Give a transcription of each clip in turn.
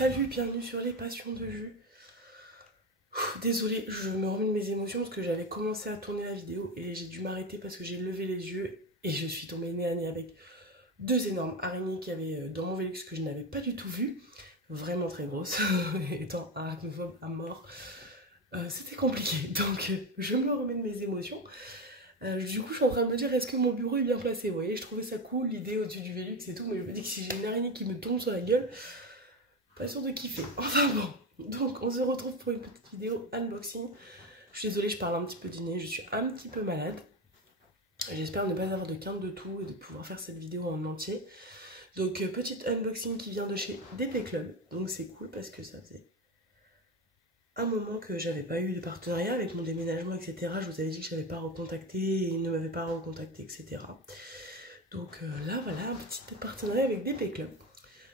salut, bienvenue sur les passions de jus. Désolée, je me remets de mes émotions parce que j'avais commencé à tourner la vidéo et j'ai dû m'arrêter parce que j'ai levé les yeux et je suis tombée nez à nez avec deux énormes araignées qu'il y avait dans mon Velux que je n'avais pas du tout vu. Vraiment très grosses, étant arachnophobe à mort. C'était compliqué, donc je me remets de mes émotions. Du coup, je suis en train de me dire, est-ce que mon bureau est bien placé? Vous voyez, je trouvais ça cool, l'idée au-dessus du Velux et tout, mais je me dis que si j'ai une araignée qui me tombe sur la gueule, pas sûr de kiffer. Enfin bon, donc on se retrouve pour une petite vidéo unboxing. Je suis désolée, je parle un petit peu du nez, je suis un petit peu malade. J'espère ne pas avoir de quinte de tout et de pouvoir faire cette vidéo en entier. Donc petite unboxing qui vient de chez DP Club, donc c'est cool parce que ça faisait un moment que j'avais pas eu de partenariat avec mon déménagement, etc. Je vous avais dit que je n'avais pas recontacté et ils ne m'avaient pas recontacté, etc. Donc là, voilà, un petit partenariat avec DP Club.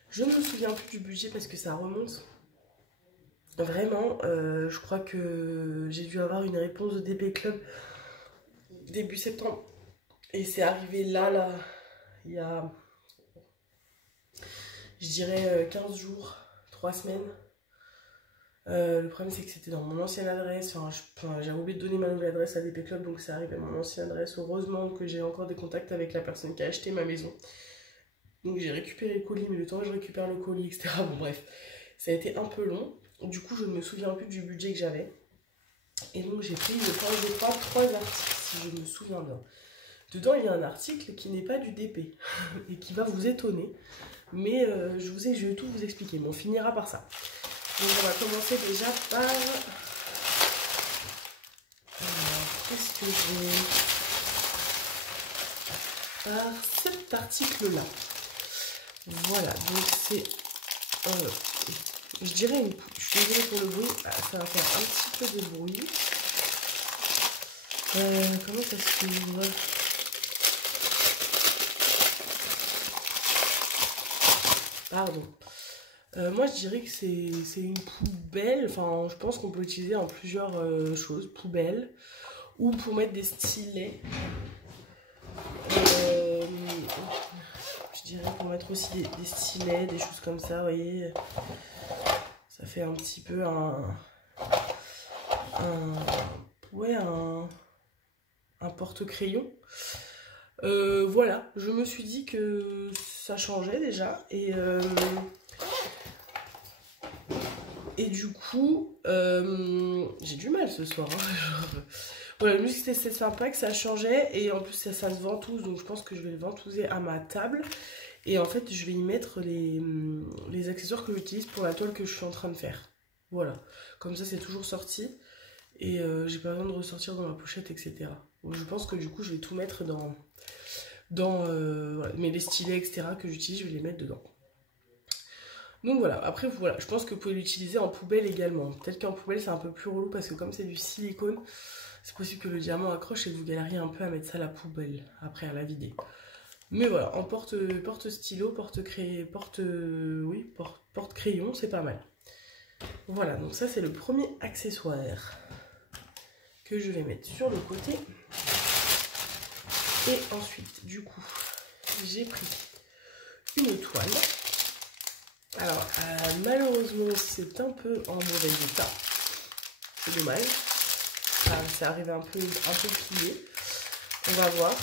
Je ne me souviens plus du budget parce que ça remonte. Vraiment, je crois que j'ai dû avoir une réponse de DP Club début septembre. Et c'est arrivé là, il y a, je dirais, 15 jours, 3 semaines. Le problème c'est que c'était dans mon ancienne adresse, j'ai oublié de donner ma nouvelle adresse à DP Club, donc ça arrive à mon ancienne adresse. Heureusement que j'ai encore des contacts avec la personne qui a acheté ma maison. Donc j'ai récupéré le colis, mais le temps que je récupère le colis, etc. Bon bref, ça a été un peu long. Du coup je ne me souviens plus du budget que j'avais. Et donc j'ai pris, je crois, 3 articles, si je me souviens bien. Dedans il y a un article qui n'est pas du DP, et qui va vous étonner. Mais je vais tout vous expliquer, mais on finira par ça. Donc on va commencer déjà par... qu'est-ce que j'ai? Par cet article-là. Voilà, donc c'est... je dirais une... Je suis désolée pour le bruit, ça va faire un petit peu de bruit. Comment ça se fait? Pardon. Moi je dirais que c'est une poubelle, enfin je pense qu'on peut l'utiliser en plusieurs choses, poubelle, ou pour mettre des stylets, je dirais pour mettre aussi des stylets, des choses comme ça, vous voyez, ça fait un petit peu un porte-crayon. Voilà, je me suis dit que ça changeait déjà, et du coup, j'ai du mal ce soir. Hein. Voilà, juste que c'était sympa, que ça changeait. Et en plus, ça se ventouse. Donc, je pense que je vais le ventouser à ma table. Et en fait, je vais y mettre les accessoires que j'utilise pour la toile que je suis en train de faire. Voilà. Comme ça, c'est toujours sorti. Et j'ai pas besoin de ressortir dans ma pochette, etc. Donc, je pense que du coup, je vais tout mettre voilà. Mais les stylets, etc. que j'utilise, je vais les mettre dedans. Donc voilà, après voilà, je pense que vous pouvez l'utiliser en poubelle également. Peut-être qu'en poubelle c'est un peu plus relou parce que comme c'est du silicone, c'est possible que le diamant accroche et que vous galériez un peu à mettre ça à la poubelle, après à la vider. Mais voilà, en porte stylo, porte crayon, c'est pas mal. Voilà, donc ça c'est le premier accessoire que je vais mettre sur le côté. Et ensuite, du coup, j'ai pris une toile. Alors, malheureusement, c'est un peu en mauvais état. C'est dommage. C'est arrivé un peu plié. On va voir.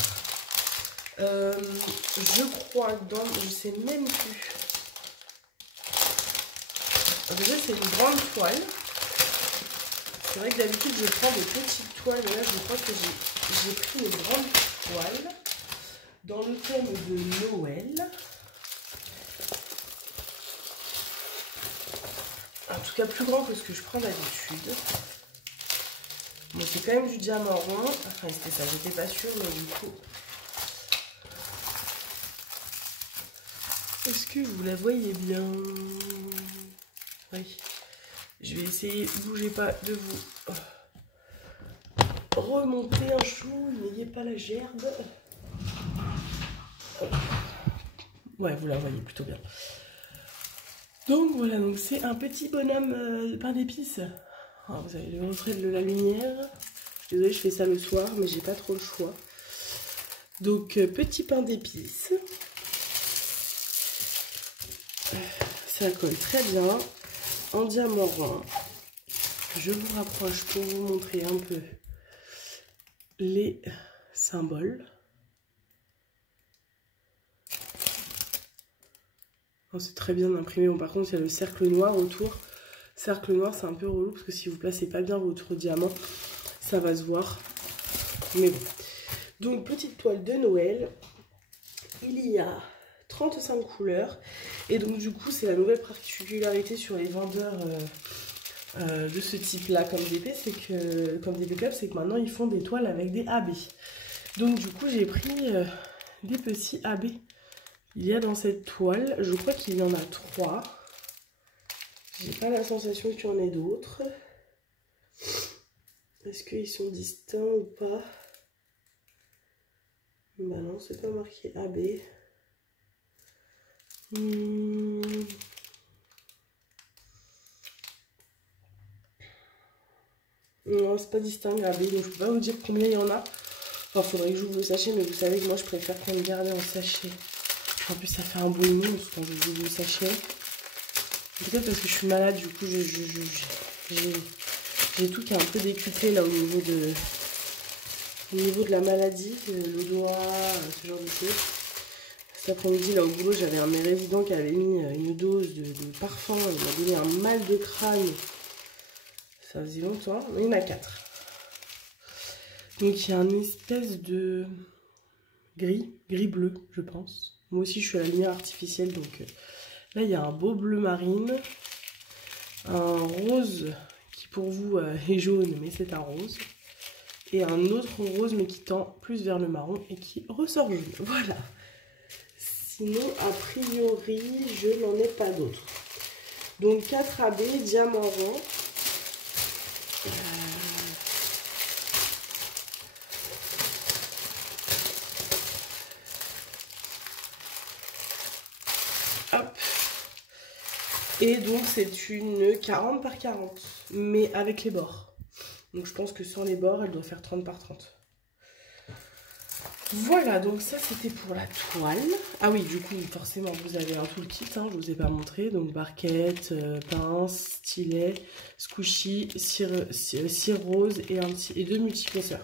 Je crois dans... Je sais même plus. Déjà, c'est une grande toile. C'est vrai que d'habitude, je prends des petites toiles. Mais là, je crois que j'ai pris une grande toile. Dans le thème de Noël. En tout cas plus grand que ce que je prends d'habitude. Bon, c'est quand même du diamant rond. Enfin c'était ça, j'étais pas sûre, mais du coup. Est-ce que vous la voyez bien? Oui. Je vais essayer, bougez pas de vous remonter un chou, n'ayez pas la gerbe. Ouais, vous la voyez plutôt bien. Donc voilà, donc c'est un petit bonhomme de pain d'épices. Vous allez lui montrer de la lumière. Je suis désolée, je fais ça le soir, mais j'ai pas trop le choix. Donc petit pain d'épices. ça colle très bien en diamant rond. Je vous rapproche pour vous montrer un peu les symboles. Oh, c'est très bien imprimé. Bon, par contre, il y a le cercle noir autour. Cercle noir, c'est un peu relou parce que si vous placez pas bien votre diamant, ça va se voir. Mais bon. Donc, petite toile de Noël. Il y a 35 couleurs. Et donc, du coup, c'est la nouvelle particularité sur les vendeurs de ce type-là, comme DP, c'est que, comme DP Club, c'est que maintenant, ils font des toiles avec des AB. Donc, du coup, j'ai pris des petits AB. Il y a dans cette toile, je crois qu'il y en a 3. J'ai pas la sensation qu'il y en ait d'autres. Est-ce qu'ils sont distincts ou pas? Bah non, c'est pas marqué AB. Non, c'est pas distinct AB, donc je peux pas vous dire combien il y en a. Enfin, faudrait que j'ouvre le sachet, mais vous savez que moi je préfère quand même garder en sachet. En plus, ça fait un bruit immense quand je ouvre le sachet. Peut-être parce que je suis malade, du coup, j'ai tout qui est un peu décuplé là au niveau de la maladie, le doigt, ce genre de choses. Cet après-midi, là au boulot, j'avais un de mes résidents qui avait mis une dose de parfum. Il m'a donné un mal de crâne. Ça faisait longtemps, mais il y en a 4. Donc il y a une espèce de gris-bleu, je pense. Moi aussi, je suis à la lumière artificielle, donc là, il y a un beau bleu marine, un rose qui pour vous est jaune, mais c'est un rose, et un autre rose, mais qui tend plus vers le marron et qui ressort jaune. Voilà. Sinon, a priori, je n'en ai pas d'autres. Donc 4 AB, diamant rond. Hop. Et donc c'est une 40 par 40, mais avec les bords. Donc je pense que sans les bords, elle doit faire 30 par 30. Voilà, donc ça c'était pour la toile. Ah oui, du coup, forcément, vous avez un toolkit, hein, je vous ai pas montré. Donc barquette, pince, stylet, squishy, cire rose et 2 multiplesseurs.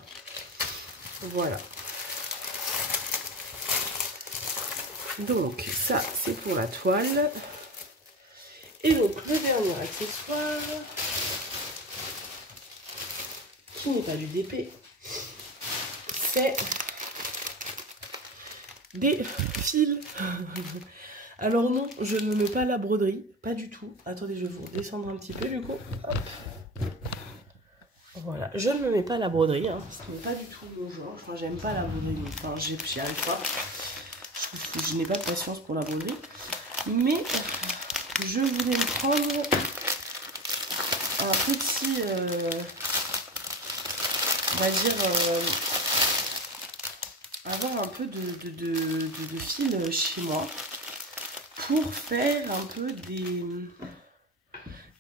Voilà. Donc ça c'est pour la toile. Et donc le dernier accessoire, qui n'est pas du DP, c'est des fils. Alors non, je ne mets pas la broderie, pas du tout. Attendez, je vais vous descendre un petit peu du coup. Hop. Voilà, je ne me mets pas la broderie, hein. Ce n'est pas du tout mon genre. Enfin, j'aime pas la broderie, enfin, j'y arrive pas. Je n'ai pas de patience pour la broderie. Mais je voulais me prendre un petit, on va dire, avoir un peu de fil chez moi pour faire un peu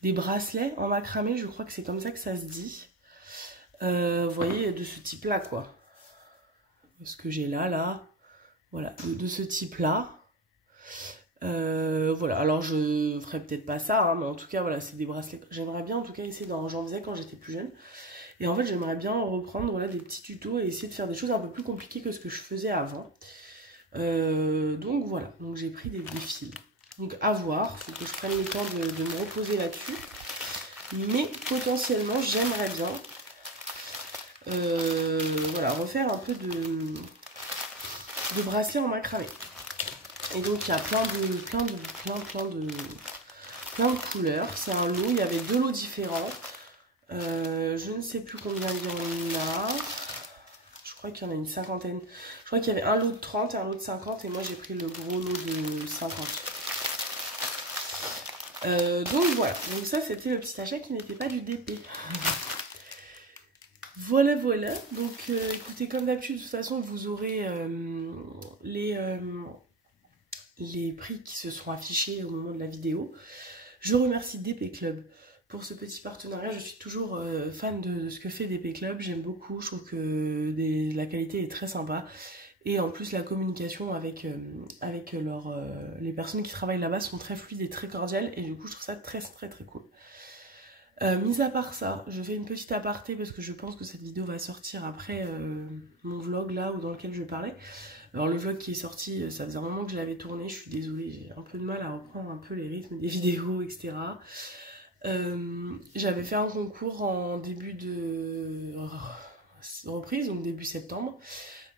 des bracelets en macramé. Je crois que c'est comme ça que ça se dit. Vous voyez, de ce type là quoi. Ce que j'ai là, voilà, de ce type là. Voilà, alors je ferai peut-être pas ça, hein, mais en tout cas voilà, c'est des bracelets. J'aimerais bien en tout cas essayer j'en faisais quand j'étais plus jeune. Et en fait j'aimerais bien reprendre voilà, des petits tutos et essayer de faire des choses un peu plus compliquées que ce que je faisais avant. Donc voilà, donc j'ai pris des fils. Donc à voir, il faut que je prenne le temps de me reposer là-dessus. Mais potentiellement j'aimerais bien voilà, refaire un peu de bracelets en macramé. Et donc il y a plein de couleurs. C'est un lot, il y avait 2 lots différents. Je ne sais plus combien il y en a. Je crois qu'il y en a une cinquantaine. Je crois qu'il y avait un lot de 30 et un lot de 50. Et moi j'ai pris le gros lot de 50. Donc voilà. Donc ça c'était le petit achat qui n'était pas du DP. Voilà. Donc écoutez, comme d'habitude, de toute façon vous aurez les prix qui se seront affichés au moment de la vidéo. Je remercie DP Club pour ce petit partenariat. Je suis toujours fan de ce que fait DP Club. J'aime beaucoup. Je trouve que la qualité est très sympa. Et en plus la communication avec les personnes qui travaillent là-bas sont très fluides et très cordiales et du coup je trouve ça très très très cool. Mis à part ça, je fais une petite aparté parce que je pense que cette vidéo va sortir après mon vlog là où dans lequel je parlais. Alors le vlog qui est sorti, ça faisait un moment que je l'avais tourné, je suis désolée, j'ai un peu de mal à reprendre un peu les rythmes des vidéos, etc. J'avais fait un concours en début de reprise, donc début septembre.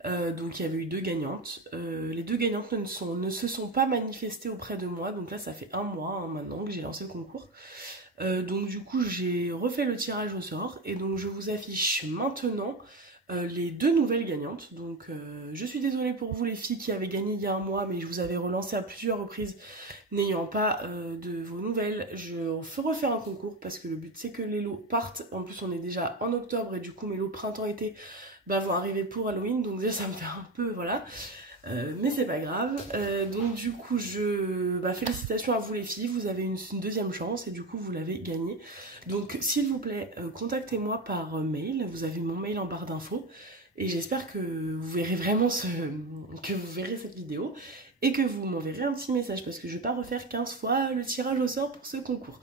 Donc il y avait eu 2 gagnantes. Les 2 gagnantes ne se sont pas manifestées auprès de moi, donc là ça fait un mois maintenant que j'ai lancé le concours. Donc du coup j'ai refait le tirage au sort et donc je vous affiche maintenant les 2 nouvelles gagnantes. Donc je suis désolée pour vous les filles qui avaient gagné il y a un mois, mais je vous avais relancé à plusieurs reprises n'ayant pas de vos nouvelles. Je refais un concours parce que le but c'est que les lots partent. En plus on est déjà en octobre et du coup mes lots printemps-été vont arriver pour Halloween, donc déjà ça me fait un peu voilà. Mais c'est pas grave. Donc du coup félicitations à vous les filles, vous avez une deuxième chance et du coup vous l'avez gagné. Donc s'il vous plaît contactez-moi par mail, vous avez mon mail en barre d'infos et j'espère que vous verrez vraiment que vous verrez cette vidéo et que vous m'enverrez un petit message parce que je vais pas refaire 15 fois le tirage au sort pour ce concours.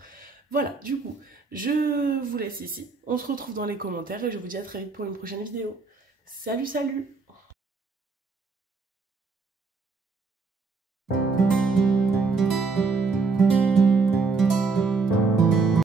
Voilà, du coup je vous laisse ici, on se retrouve dans les commentaires et je vous dis à très vite pour une prochaine vidéo. Salut salut!